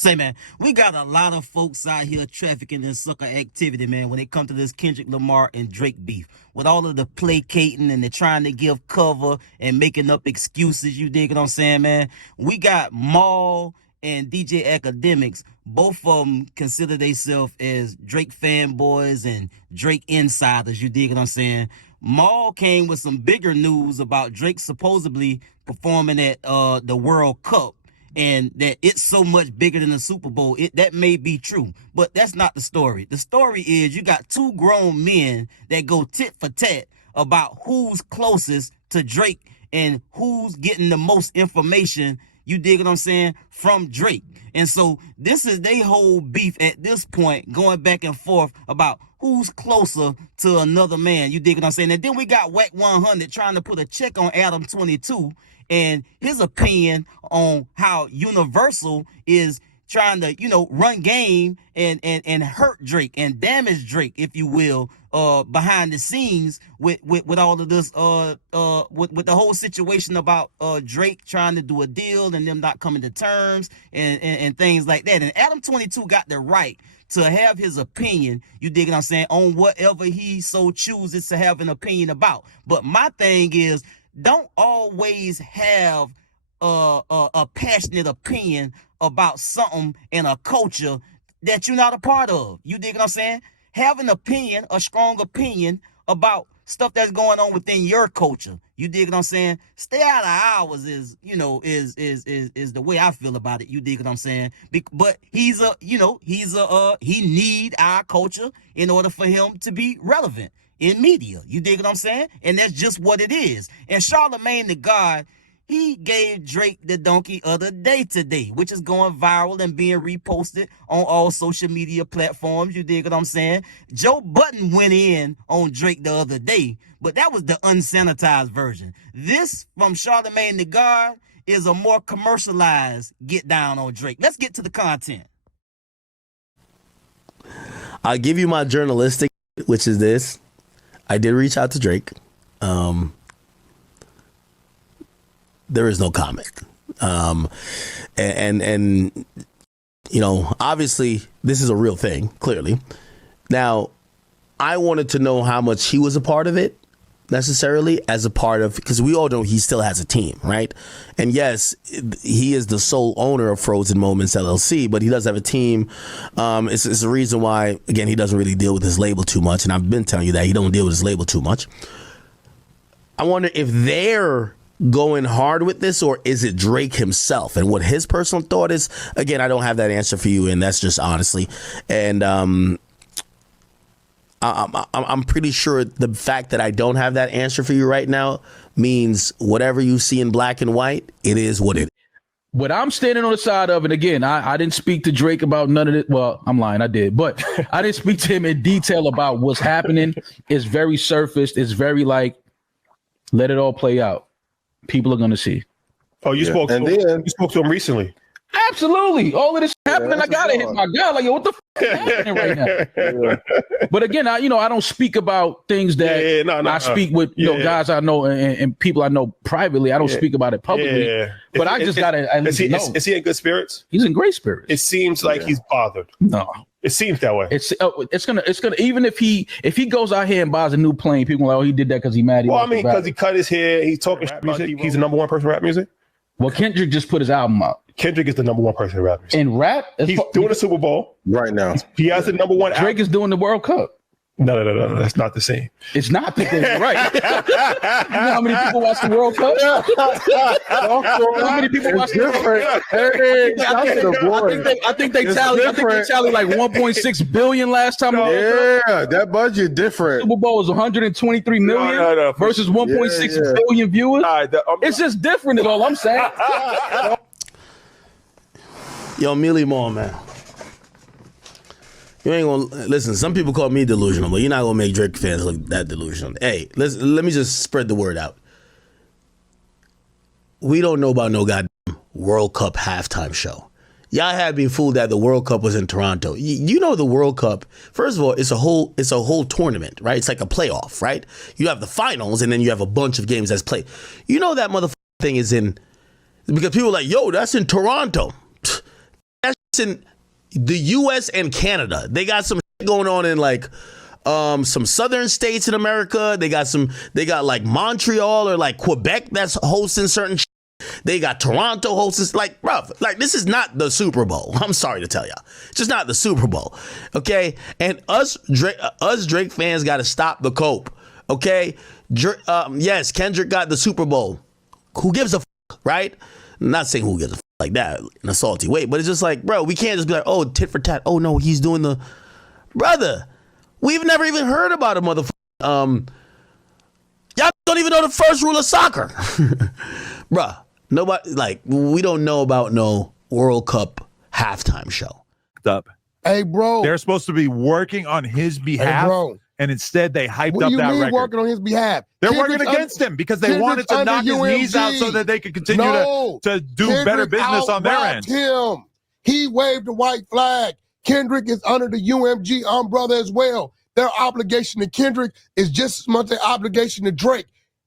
Say, man, we got a lot of folks out here trafficking in sucker activity, man, when it comes to this Kendrick Lamar and Drake beef. With all of the placating and they're trying to give cover and making up excuses, you dig what I'm saying, man? We got Mal and DJ Akademiks. Both of them consider themselves as Drake fanboys and Drake insiders, you dig what I'm saying? Mal came with some bigger news about Drake supposedly performing at the World Cup, and that it's so much bigger than the Super Bowl. That may be true, but that's not the story. The story is you got two grown men that go tit for tat about who's closest to Drake and who's getting the most information, you dig what I'm saying, from Drake. And so this is their whole beef at this point, going back and forth about who's closer to another man, you dig what I'm saying? And then we got Wack&Adam22 trying to put a check on Adam22 and his opinion on how Universal is trying to, run game and hurt Drake and damage Drake, if you will, behind the scenes with all of this, with the whole situation about Drake trying to do a deal and them not coming to terms and things like that. And Adam22 got the right to have his opinion, you dig what I'm saying, on whatever he so chooses to have an opinion about. But my thing is, don't always have a passionate opinion about something in a culture that you're not a part of. You dig what I'm saying? Have an opinion, a strong opinion about stuff that's going on within your culture. You dig what I'm saying? Stay out of ours is the way I feel about it. You dig what I'm saying? But he need our culture in order for him to be relevant in media. You dig what I'm saying? And that's just what it is. And Charlamagne the God, he gave Drake the donkey of the day today, which is going viral and being reposted on all social media platforms. You dig what I'm saying? Joe Budden went in on Drake the other day, but that was the unsanitized version. This from Charlamagne the God is a more commercialized get down on Drake. Let's get to the content. I'll give you my journalistic, which is this. I did reach out to Drake. There is no comment. And obviously this is a real thing, clearly. Now, I wanted to know how much he was a part of it, necessarily, as a part of, because we all know he still has a team, right? And yes, he is the sole owner of Frozen Moments LLC, but he does have a team. It's a reason why, again, he doesn't really deal with his label too much. And I've been telling you that he don't deal with his label too much. I wonder if they're going hard with this, or is it Drake himself and what his personal thought is. Again, I don't have that answer for you, and that's just honestly. And I'm pretty sure the fact that I don't have that answer for you right now means whatever you see in black and white, it is what it is. What I'm standing on the side of, and again, I didn't speak to Drake about none of it. Well, I'm lying, I did, but I didn't speak to him in detail about what's happening. It's very surfaced. It's very like, let it all play out. People are going to see. Oh, you spoke to him. You spoke to him recently. Absolutely. All of this happening. I got to hit my guy. Like, yo, what the f is happening right now? But again, I don't speak about things that I speak with, guys I know and people I know privately. I don't speak about it publicly. But I just got to at least know. Is he in good spirits? He's in great spirits. It seems like he's bothered. No. It seems that way. It's gonna even if he goes out here and buys a new plane, people are like, oh, he did that because he mad. Because he cut his hair. He's talking rap music. He's the number one person in rap music. Well, Kendrick just put his album out. Kendrick is the number one person in rap music. In rap, he's doing the Super Bowl right now. He has the number one. Drake is doing the World Cup. No, that's not the same. It's not the same, right? You know how many people watch the World Cup? How many people watch the World Cup? I think they tally like 1.6 billion last time. Yeah, that budget different. Super Bowl was 123 million versus 1.6 billion viewers. It's just different is all I'm saying. Yo, Millie Moore, man. You ain't gonna listen. Some people call me delusional, but you're not gonna make Drake fans look that delusional. Hey, let me just spread the word out. We don't know about no goddamn World Cup halftime show. Y'all had been fooled that the World Cup was in Toronto. You know the World Cup. First of all, it's a whole tournament, right? It's like a playoff, right? You have the finals, and then you have a bunch of games that's played. You know that motherfucking thing is in because people are like, yo, that's in Toronto. That's listen, the U.S. and Canada, they got some shit going on in like some southern states in America. They got like Montreal or like Quebec that's hosting certain shit. They got Toronto hosting, like, bruv, like this is not the Super Bowl. I'm sorry to tell y'all. It's just not the Super Bowl. Okay? And us Drake fans got to stop the cope. Okay? Yes, Kendrick got the Super Bowl. Who gives a fuck, right? I'm not saying who gives a fuck like that in a salty way, but it's just like, bro, we can't just be like, oh, tit for tat. Oh, no, he's doing the... Brother, we've never even heard about a motherfucker. Y'all don't even know the first rule of soccer. Bruh, nobody, like, we don't know about no World Cup halftime show. Hey, bro. They're supposed to be working on his behalf. Hey, bro. And instead, they hyped What up do you that mean record. working on his behalf? They're working against him because they wanted to knock his knees out so that they could continue to do better business on their end. Him. He waved the white flag. Kendrick is under the UMG umbrella as well. Their obligation to Kendrick is just as much their obligation to Drake.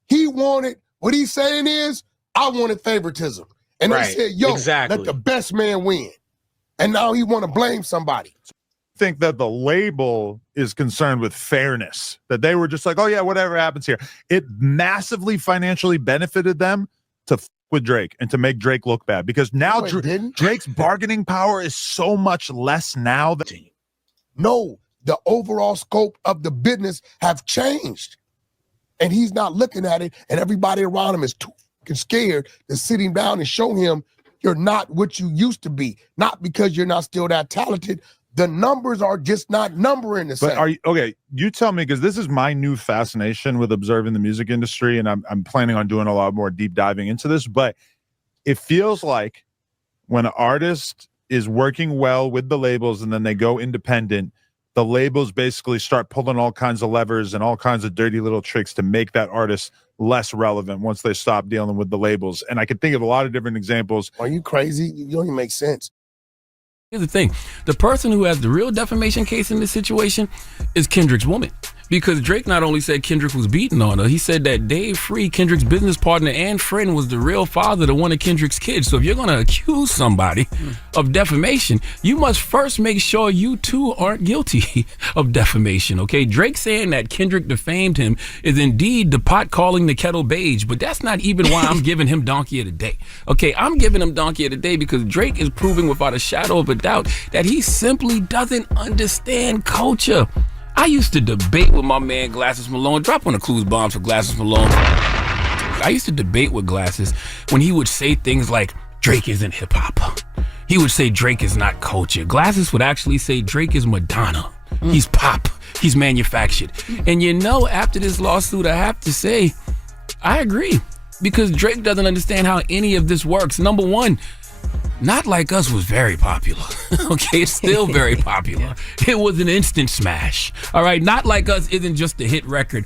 He wanted, what he's saying is, I wanted favoritism. And they said, yo, let the best man win. And now he want to blame somebody. Think that the label is concerned with fairness, that they were just like, oh yeah, whatever happens here. It massively financially benefited them to f with Drake and to make Drake look bad, because now Drake's bargaining power is so much less now. No, the overall scope of the business have changed. And he's not looking at it, and everybody around him is too fucking scared to sit him down and show him you're not what you used to be. Not because you're not still that talented. The numbers are just not numbering the same. But are you okay? You tell me, because this is my new fascination with observing the music industry, and I'm planning on doing a lot more deep diving into this. But it feels like when an artist is working well with the labels and then they go independent, the labels basically start pulling all kinds of levers and all kinds of dirty little tricks to make that artist less relevant once they stop dealing with the labels. And I can think of a lot of different examples. Are you crazy? You don't even make sense. Here's the thing. The person who has the real defamation case in this situation is Kendrick's woman. Because Drake not only said Kendrick was beating on her, he said that Dave Free, Kendrick's business partner and friend, was the real father to one of Kendrick's kids. So if you're going to accuse somebody of defamation, you must first make sure you too aren't guilty of defamation, okay? Drake saying that Kendrick defamed him is indeed the pot calling the kettle beige, but that's not even why I'm giving him Donkey of the Day, okay? I'm giving him Donkey of the Day because Drake is proving without a shadow of a doubt that he simply doesn't understand culture. I used to debate with my man Glasses Malone. Drop on the clues bombs for Glasses Malone. I used to debate with Glasses when he would say things like, Drake isn't hip hop. He would say Drake is not culture. Glasses would actually say Drake is Madonna. He's pop. He's manufactured. And you know, after this lawsuit, I have to say, I agree. Because Drake doesn't understand how any of this works. Number one, Not Like Us was very popular. Okay, it's still very popular. It was an instant smash. All right, Not Like Us isn't just a hit record.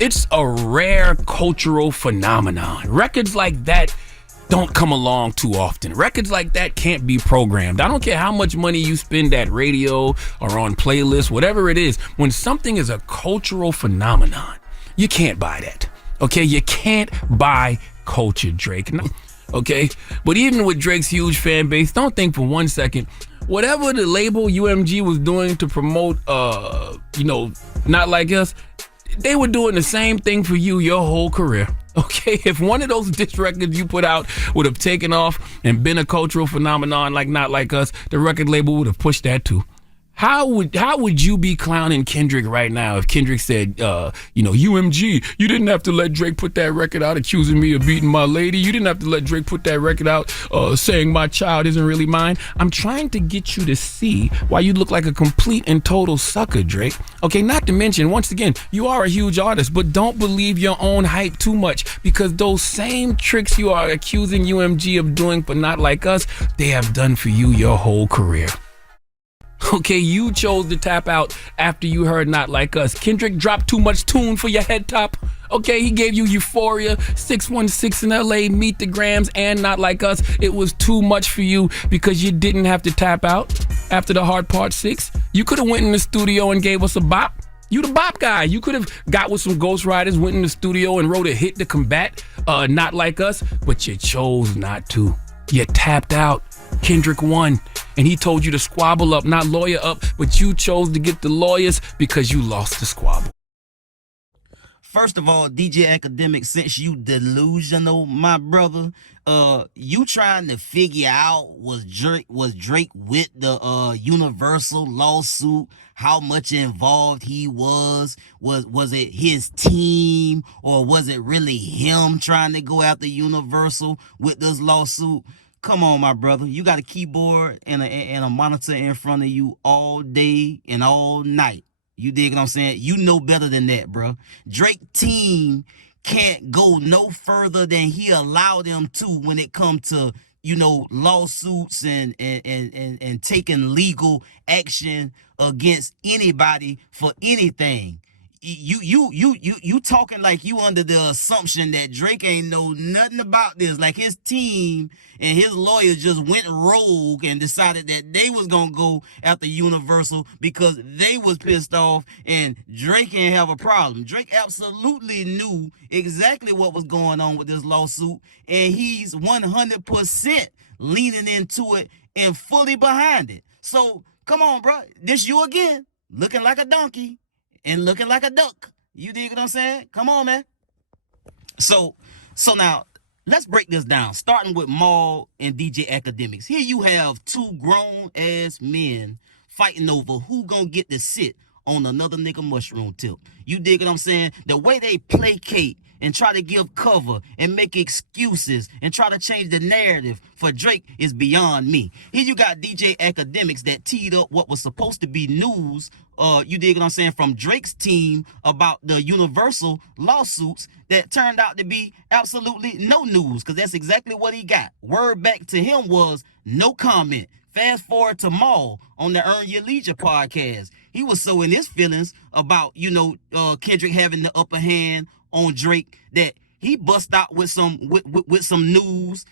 It's a rare cultural phenomenon. Records like that don't come along too often. Records like that can't be programmed. I don't care how much money you spend at radio or on playlists, whatever it is. When something is a cultural phenomenon, you can't buy that. Okay, you can't buy culture, Drake. No. Okay, but even with Drake's huge fan base, don't think for 1 second, whatever the label UMG was doing to promote, Not Like Us, they were doing the same thing for you your whole career. Okay, if one of those diss records you put out would have taken off and been a cultural phenomenon like Not Like Us, the record label would have pushed that too. How would you be clowning Kendrick right now if Kendrick said, UMG, you didn't have to let Drake put that record out accusing me of beating my lady. You didn't have to let Drake put that record out saying my child isn't really mine. I'm trying to get you to see why you look like a complete and total sucker, Drake. Okay, not to mention, once again, you are a huge artist, but don't believe your own hype too much, because those same tricks you are accusing UMG of doing for Not Like Us, they have done for you your whole career. Okay, you chose to tap out after you heard Not Like Us. Kendrick dropped too much tune for your head top. Okay, he gave you Euphoria, 616 in LA, Meet the Grams, and Not Like Us. It was too much for you because you didn't have to tap out after the Hard Part 6. You could have went in the studio and gave us a bop. You the bop guy. You could have got with some ghostwriters, went in the studio and wrote a hit to combat Not Like Us, but you chose not to. You tapped out Kendrick won, and he told you to squabble up, not lawyer up, but you chose to get the lawyers because you lost the squabble. First of all, DJ Akademiks, since you delusional, my brother, you trying to figure out was Drake with the Universal lawsuit, how much involved he was it his team, or was it really him trying to go after Universal with this lawsuit? Come on, my brother. You got a keyboard and a monitor in front of you all day and all night. You dig what I'm saying? You know better than that, bro. Drake team can't go no further than he allowed them to when it comes to, lawsuits and taking legal action against anybody for anything. You talking like you under the assumption that Drake ain't know nothing about this. Like his team and his lawyers just went rogue and decided that they was gonna go after Universal because they was pissed off and Drake ain't have a problem. Drake absolutely knew exactly what was going on with this lawsuit, and he's 100% leaning into it and fully behind it. So come on, bro. This you again, looking like a donkey and looking like a duck. You dig what I'm saying? Come on, man. So now let's break this down, starting with Mal and DJ Akademiks. Here you have two grown-ass men fighting over who gonna get to sit on another nigga mushroom tip. You dig what I'm saying? The way they placate and try to give cover and make excuses and try to change the narrative for Drake is beyond me. Here you got DJ Akademiks that teed up what was supposed to be news, you dig what I'm saying, from Drake's team about the Universal lawsuits that turned out to be absolutely no news, because that's exactly what he got. Word back to him was no comment. Fast forward to Mal on the Earn Your Leisure podcast. He was so in his feelings about, Kendrick having the upper hand on Drake that he bust out with some news.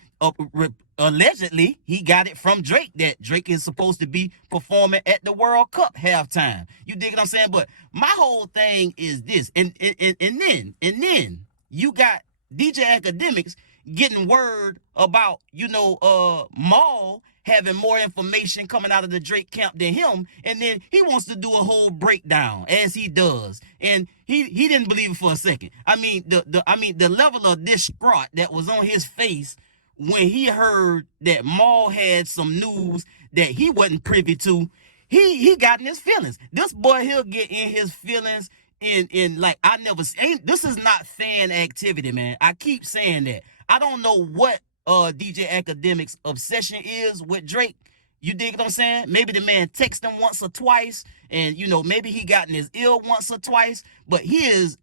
Allegedly, he got it from Drake that Drake is supposed to be performing at the World Cup halftime. You dig what I'm saying? But my whole thing is this, and then you got DJ Akademiks getting word about Mal having more information coming out of the Drake camp than him, and then he wants to do a whole breakdown as he does, and he didn't believe it for a second. I mean the level of distraught that was on his face when he heard that Mal had some news that he wasn't privy to. He got in his feelings. This boy, he'll get in his feelings in like I never seen. This is not fan activity, man. I keep saying that. I don't know what DJ Akademiks' obsession is with Drake. You dig what I'm saying? Maybe the man texted him once or twice, and maybe he got in his ear once or twice, but he is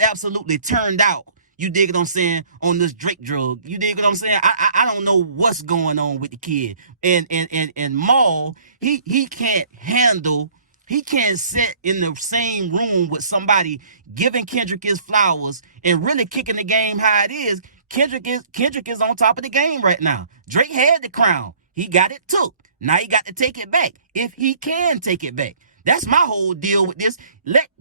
absolutely turned out. You dig what I'm saying, on this Drake drug. You dig what I'm saying? I don't know what's going on with the kid. And Mal, he can't handle, he can't sit in the same room with somebody giving Kendrick his flowers and really kicking the game how it is. Kendrick is on top of the game right now. Drake had the crown. He got it took. Now he got to take it back, if he can take it back. That's my whole deal with this.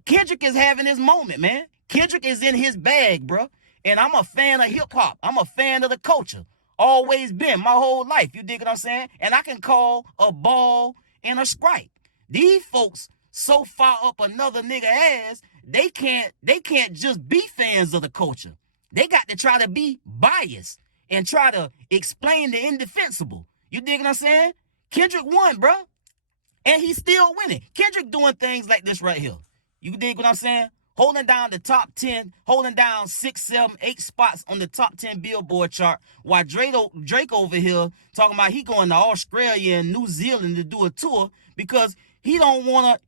Kendrick is having his moment, man. Kendrick is in his bag, bro. And I'm a fan of hip-hop. I'm a fan of the culture. Always been my whole life. You dig what I'm saying? And I can call a ball and a strike. These folks so far up another nigga ass, they can't just be fans of the culture. They got to try to be biased and try to explain the indefensible. You dig what I'm saying? Kendrick won, bro. And he's still winning. Kendrick doing things like this right here. You dig what I'm saying? Holding down the top 10, holding down 6, 7, 8 spots on the top 10 Billboard chart, while Drake over here talking about he going to Australia and New Zealand to do a tour because he don't want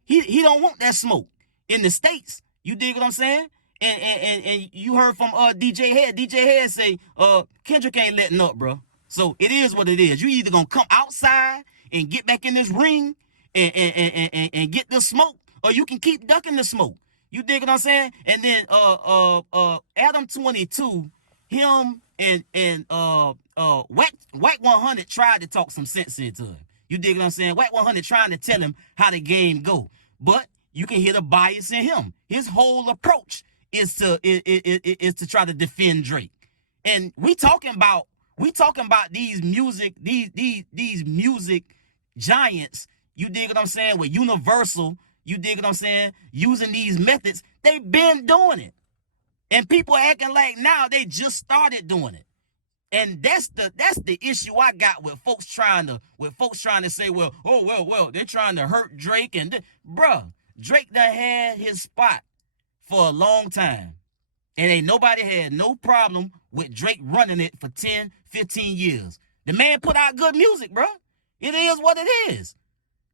that smoke in the States. You dig what I'm saying? And you heard from DJ Head. DJ Head say Kendrick ain't letting up, bro. So it is what it is. You either gonna come outside and get back in this ring and get the smoke, or you can keep ducking the smoke. You dig what I'm saying? And then Adam22, him and Wack&Adam22 tried to talk some sense into him. You dig what I'm saying? Wack&Adam22 trying to tell him how the game go, but you can hear the bias in him. His whole approach is to try to defend Drake. And we talking about We talking about these music giants. You dig what I'm saying? With Universal, you dig what I'm saying? Using these methods, they've been doing it, and people acting like now they just started doing it. And that's the issue I got with folks trying to say, well, they're trying to hurt Drake. And bruh, Drake done had his spot for a long time. And ain't nobody had no problem with Drake running it for 10, 15 years. The man put out good music, bruh. It is what it is.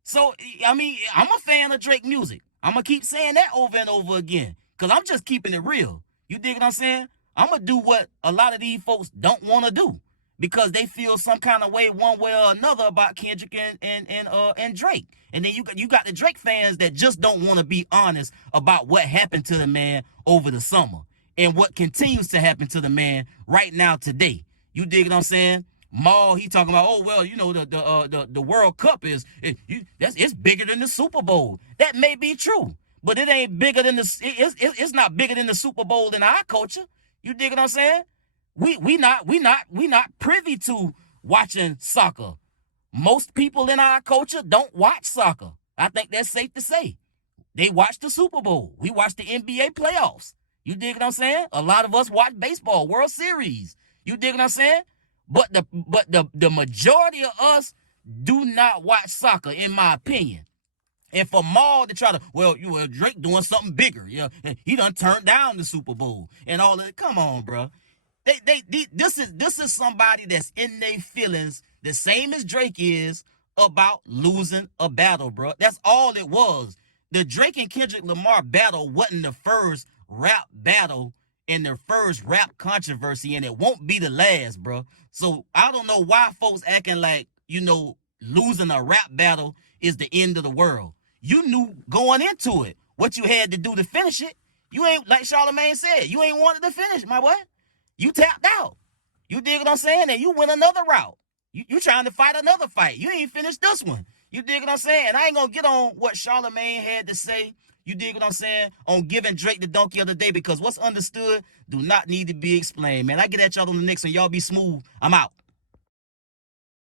So, I mean, I'm a fan of Drake music. I'm going to keep saying that over and over again, because I'm just keeping it real. You dig what I'm saying? I'm going to do what a lot of these folks don't want to do, because they feel some kind of way, one way or another, about Kendrick and Drake. And then you got the Drake fans that just don't want to be honest about what happened to the man over the summer and what continues to happen to the man right now today. You dig what I'm saying? Mal, he talking about, oh well, you know, the World Cup it's bigger than the Super Bowl. That may be true, but it ain't bigger than it's not bigger than the Super Bowl in our culture. You dig what I'm saying? We not privy to watching soccer. Most people in our culture don't watch soccer. I think that's safe to say. They watch the Super Bowl. We watch the NBA playoffs. You dig what I'm saying? A lot of us watch baseball, World Series. You dig what I'm saying? But the majority of us do not watch soccer, in my opinion. And for Mal to try to, Drake doing something bigger. Yeah, he done turned down the Super Bowl and all of it. Come on, bro. This is somebody that's in their feelings the same as Drake is about losing a battle, bro. That's all it was. The Drake and Kendrick Lamar battle wasn't the first rap battle and the first rap controversy, and it won't be the last, bro. So I don't know why folks acting like, losing a rap battle is the end of the world. You knew going into it what you had to do to finish it. You ain't, like Charlamagne said, you ain't wanted to finish, my boy. You tapped out. You dig what I'm saying? And you went another route. You trying to fight another fight. You ain't finished this one. You dig what I'm saying? And I ain't gonna get on what Charlamagne had to say, you dig what I'm saying, on giving Drake the donkey of the day, because what's understood do not need to be explained, man. I get at y'all on the next one. Y'all be smooth. I'm out.